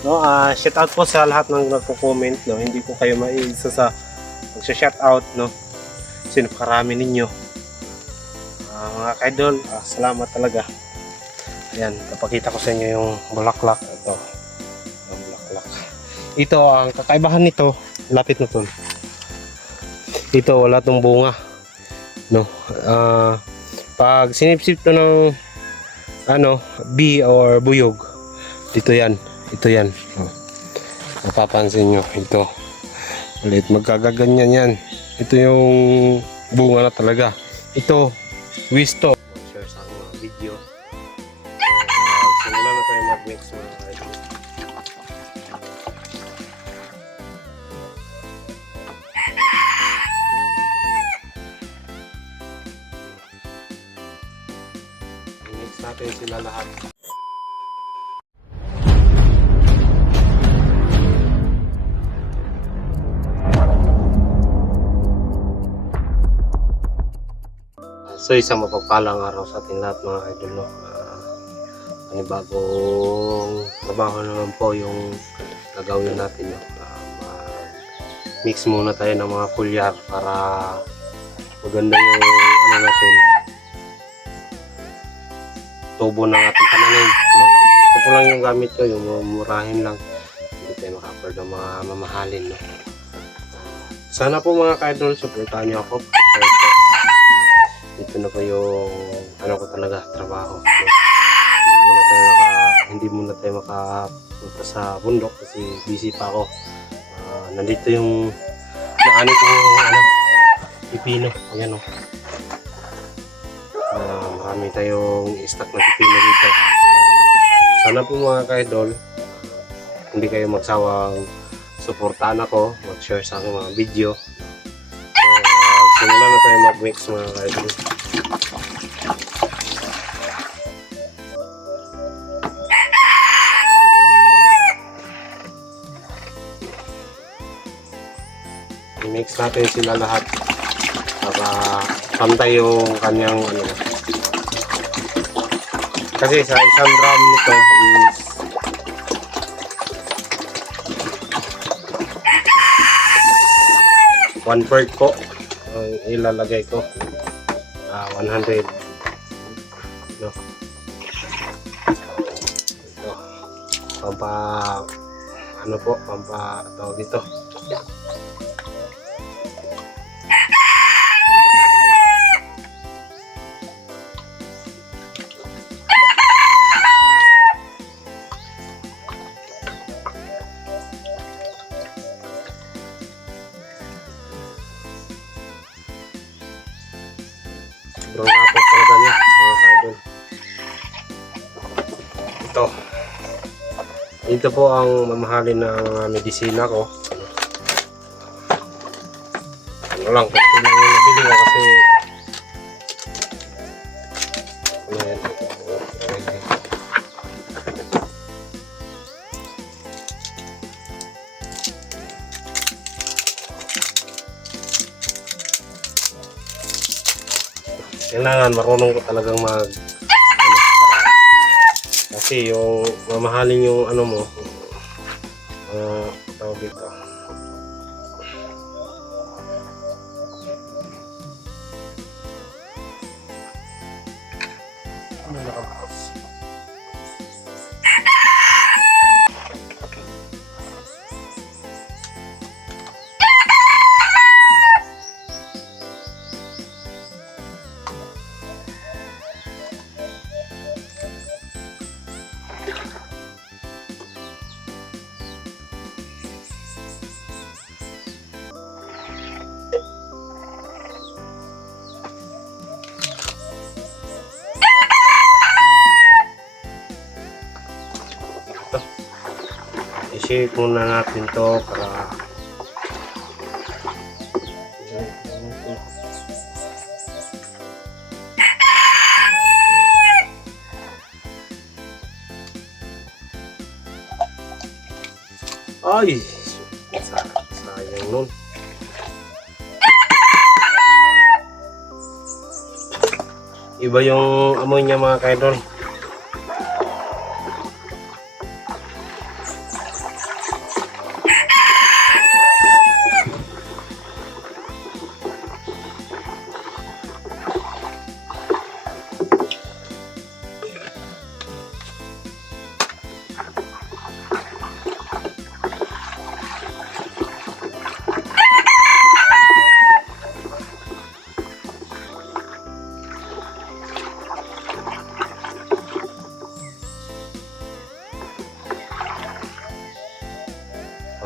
No, shout out po sa lahat ng nagko-comment, no. Hindi ko kayo maiisa sa pag-shout out, no. Kasi napakarami ninyo. Mga kaidol, salamat talaga. Ayan, kapakita ko sa inyo yung bulaklak. Ito, yung bulaklak. Ito, ang kakaibahan nito, lapit na to. Ito, wala tong bunga, no. Pag sinipsip to ng bee or buyog, dito yan. Ito yan. Napapansin nyo. Ito. Ulit. Magkagaganyan yan. Ito yung bunga na talaga. Ito. Wisto. Share sa mga video. Simula na tayo mag-mix mga idol. I-mix natin sila lahat. So isang mapagpalang araw sa ating lahat mga idol, no? Panibagong trabaho naman po yung gagawin natin, no? Mix muna tayo ng mga pulyar para maganda yung natin, tubo ng ating pananim, no? Ito po lang yung gamit ko, yung murahin lang, hindi tayo maka-afford ng mga mamahalin, no? Sana po mga ka-idol, supportahan nyo ako. Ito na po yung ko talaga trabaho. Hindi muna tayo makapunta sa bundok kasi busy pa ako. Nandito yung naani ko pipino. Ayan o. Marami tayong stock na pipino dito. Sana po mga ka-idol, hindi kayo magsawang suportahan ako, mag-share sa aking mga video. Simula na tayo mag-mix mga ka-idol. I-mix natin sila lahat para pantay yung kanyang kasi sa isang drum nito is 1/4 po ang ilalagay ko. 100 no? Ito pampa tawag dito. Sobrang lapot talaga niya mga ka-idol. Ito po ang mamahalin ng medisina ko. Ano lang, kasi lang yung nabili ko kasi kailangan marunong ko talagang kasi yung mamahalin yung mo tawag dito. I-shake muna natin to para ay sayang nun. Iba yung amoy niya mga ka-idol.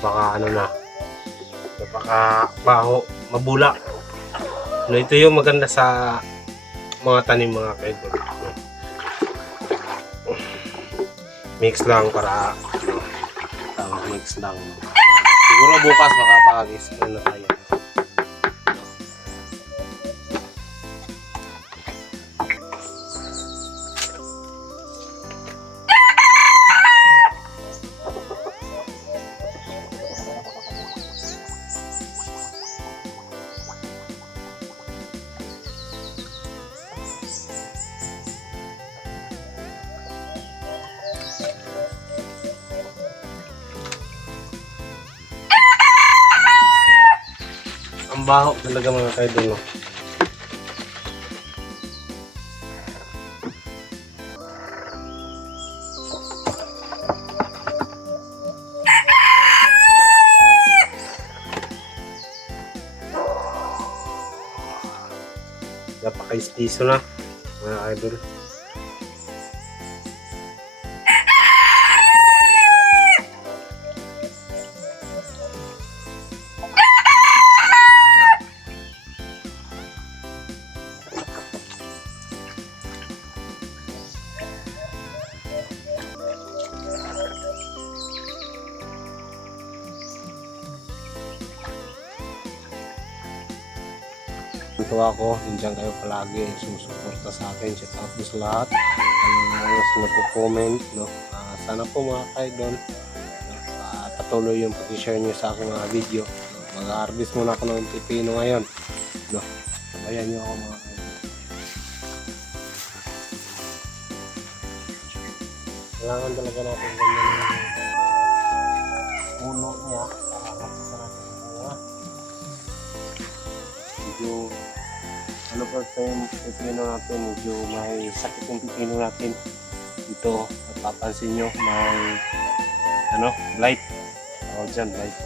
napaka ano na, napaka baho, mabula. No, ito yung maganda sa mga tanim mga kaidol. No? Mix lang para mix lang. Siguro bukas makapag-spray na tayo. Ang baho talaga mga kaidol. No? Napaka-istiso na mga kaidol. Tuwa ako, nandiyan kayo palagi, sumusuporta sa akin. Shout out po sa lahat nagko-comment, no? Sana po mga kaidol, patuloy yung pag-share nyo sa aking mga video. No? Mag-harvest muna ako ng pipino ngayon, no? Sabayan nyo ako mga kaidol. Kailangan talaga natin ganyan yung puno niya para makita natin yung bunga. Medyo ano pa yung pipino natin, medyo may sakit yung pipino natin dito. Napapansin nyo may ano, blight o dyan, blight.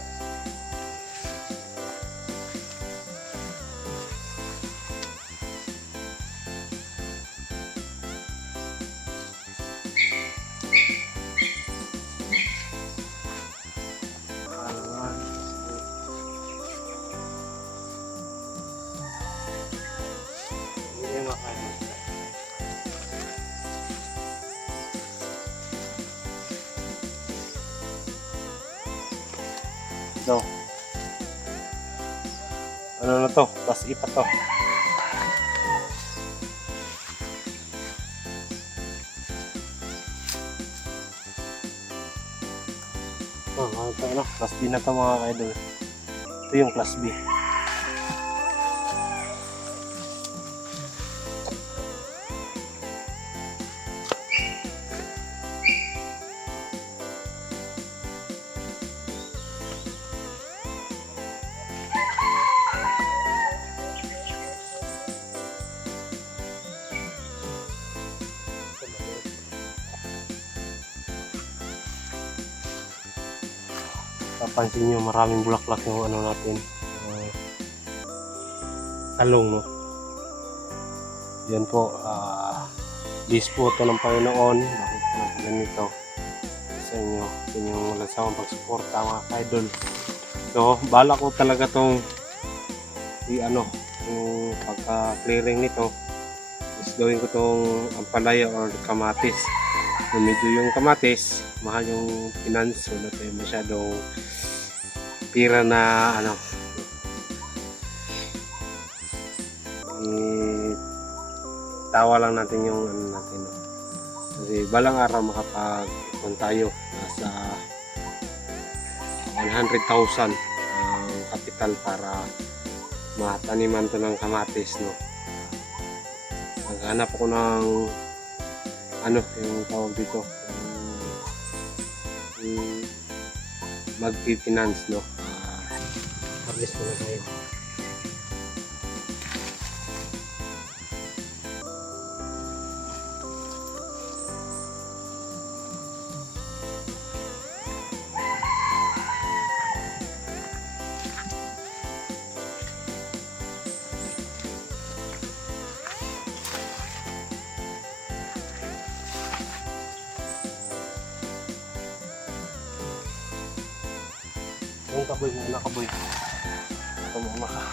So, ano na to? Plus ipa to. Ano to, ano? Plus B na to mga kaidol. Ito yung plus B. Papansin nyo maraming bulaklak yung ano natin, talong, no? Yan po, this po ito ng Panginoon. Bakit po natin ganito sa inyo, inyong walang sawang pagsuporta mga kaidol. So bala ko talaga tong yung pagka-clearing nito is gawin ko tong ampalaya or kamatis. So, medyo yung kamatis mahal yung finance, so natin masyadong pira na ano, tawa lang natin yung ano natin, no? Kasi balang araw makapag-ipon tayo, nasa 100,000 ang kapital para mataniman to ng kamatis, no? Naghanap ako ng ano yung tawag dito, mag-finance, no? Harvest muna tayo. Yung kaboy mo, nakaboy. Ito mo maka.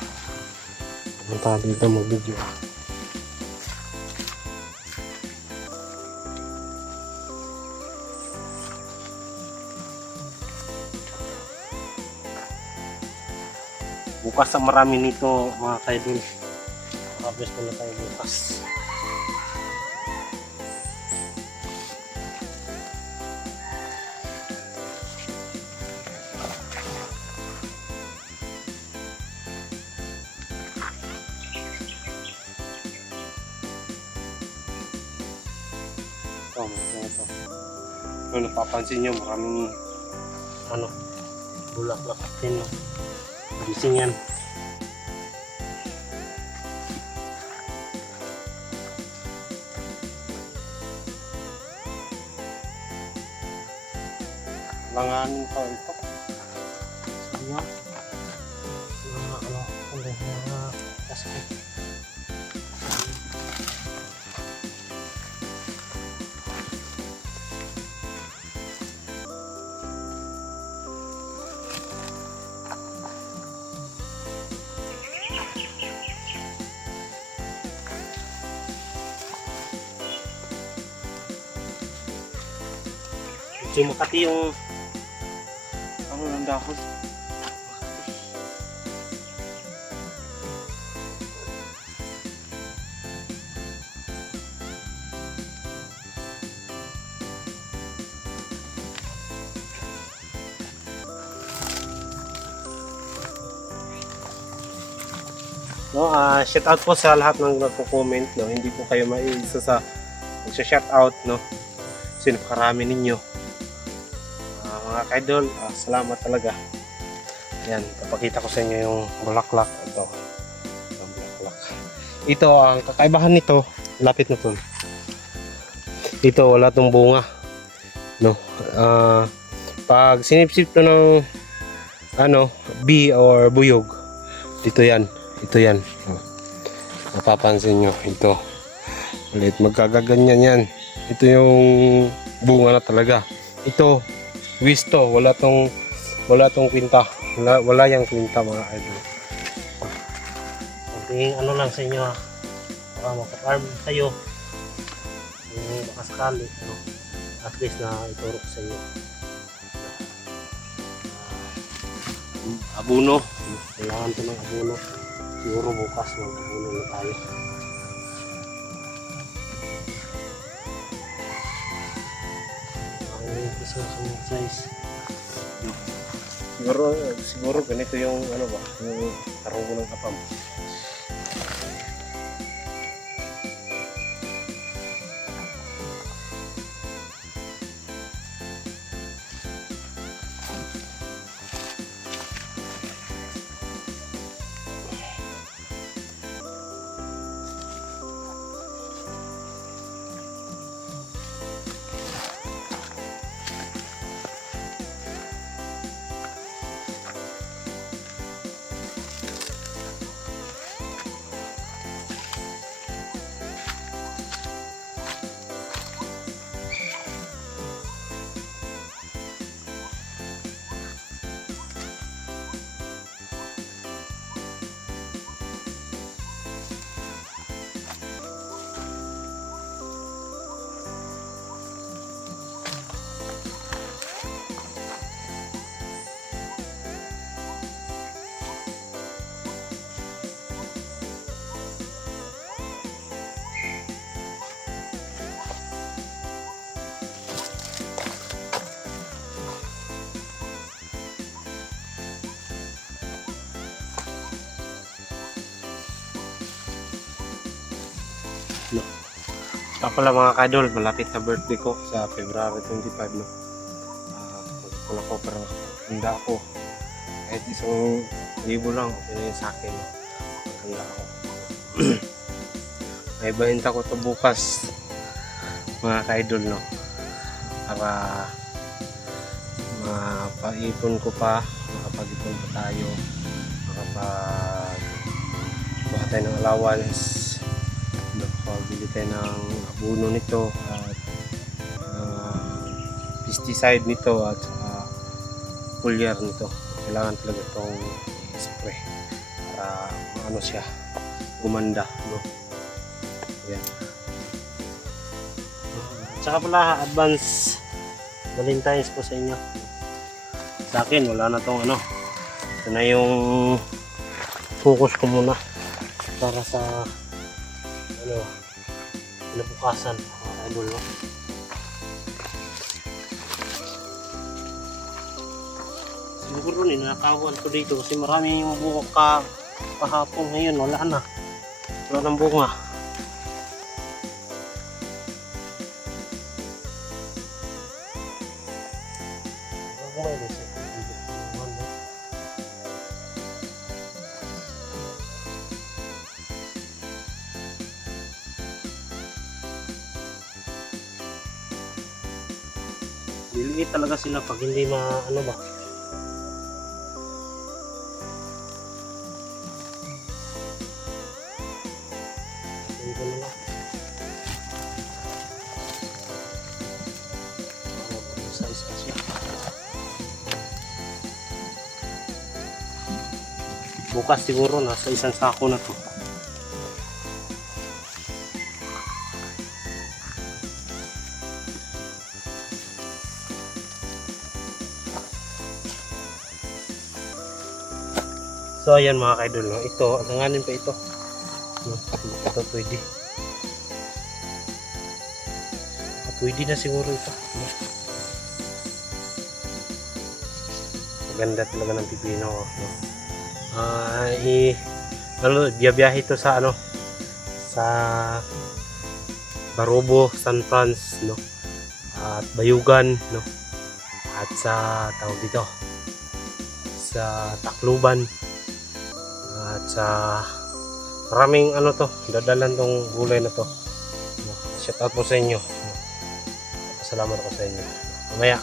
Pumunta dito mo video. Bukas sa marami nito mga kaidol. Harvest ko na tayo bukas. Ito, ito. Kung napapansin nyo, maraming bulaklak din. Gising yan. Langanin pa ito. Sama. Kasih. Yung Makati yung ng dahon. No, shout out po sa lahat ng nagko-comment, no. Hindi po kayo maiisa sa shout out, no. Kasi napakarami ninyo. Mga kaidol, salamat talaga. Yan, papakita ko sa inyo yung bulaklak. Ito, yung bulaklak. Ito, ang kakaibahan nito, lapit na po. Ito, wala tong bunga. No? Pag sinipsip to ng bee or buyog, dito yan. Ito yan. Mapapansin nyo, ito. Ulit, magkagaganyan yan. Ito yung bunga na talaga. Ito, wisto, wala tong kwinta. Wala yang kwinta mga idol. Konting lang sa inyo para maka-farm tayo. Kung baka sakali, at least na ituro ko sa inyo. Abono. Kailangan ito ng abono. Siguro bukas mag-abono na tayo. Size. Siguro ganito yung yung tarungo ng kapam. Pala mga kadol, malapit na birthday ko sa February 25, no. Magpula ko pero handa ako. Kahit 1,000 lang, okay na yun sa akin, no. Handa ako. May bahinta ko to bukas mga kadol, no. Para mapaipon ko pa, makapag-ipon pa tayo, makapag-buha tayo ng allowance, makapag-bili tayo ng abono nito at pesticide nito at foliar nito. kailangan talaga itong spray para ano siya, gumanda, no? Yan. Tsaka pala, advance Valentine's po sa inyo. Sa akin, wala na tong ano. Ito na yung focus ko muna para sa ano, kinabukasan, mga idol, no? Siguro ninakawan ko dito kasi marami yung buko kahapon. Ngayon wala na, wala nang bunga. Liliit talaga sila pag hindi ano ba. Ito na lang. Size pa siya. Bukas siguro nasa isang sako na to. So ayan mga kaidol, no? Ito, alanganin pa ito. No? Ito pwede. Pwede na siguro ito. No? Maganda talaga ng pipino. No? Biyabiyahe ito sa ano, sa Barobo, San Franz, no? At Bayugan, no? At sa tawag dito, sa Tacloban, at sa maraming ano to, dadalan tong gulay na to. Shout out po sa inyo. Salamat ako sa inyo. Mamaya